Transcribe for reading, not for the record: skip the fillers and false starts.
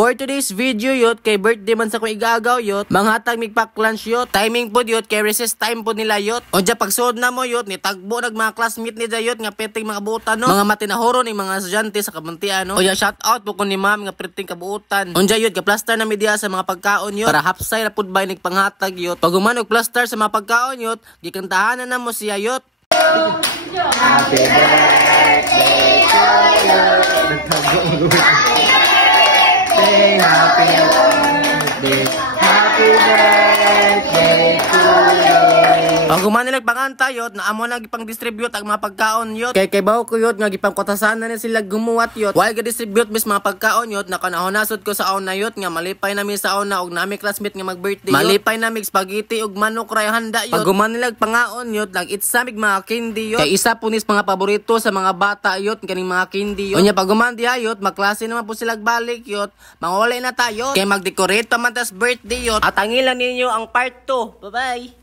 For today's video yot, kay birthday man sa kong igagaw yot, manghatag mig pack lunch yot, timing pod yot, kay recess time pod nila yot. Onja pagsud na mo yot, ni tagbo nag mga classmate ni yot nga peting mga buutan no. Mga matinahoron ni mga estudyante sa kabuntian no. Oya shout out po ko ni ma'am nga peting kabuutan. Onja yot, ka plaster na media sa mga pagkaon yot, para hapsay ra pud bay nig panghatag yot. Pag umanog plaster sa mga pagkaon yot, gikantahanan na mo siya yot. Happy birthday to you. Say happy birthday. Happy birthday to you. Pag umanilag panganta yot, na amo na gipang distribute ang mga pagkaon yot. Kay bawo ko yot nga gipang kotasan na sila gumuwat yot. While ga distribute mis mga pagkaon yot, nakanahonasod ko sa auna yot nga malipay nami sa auna og nami classmate nga mag-birthday. Malipay nami spaghetti og manok ray handa yot. Pag umanilag pangaon yot, nag itsamig mga candy yot. Kay isa po nis mga paborito sa mga bata yot kaning mga candy yot. Unya pag umandi yot, magklase naman po sila balik yot. Mangolay na tayo. Kay mag-decorate pa man tas birthday yot. At angilan ninyo ang part 2. Bye-bye.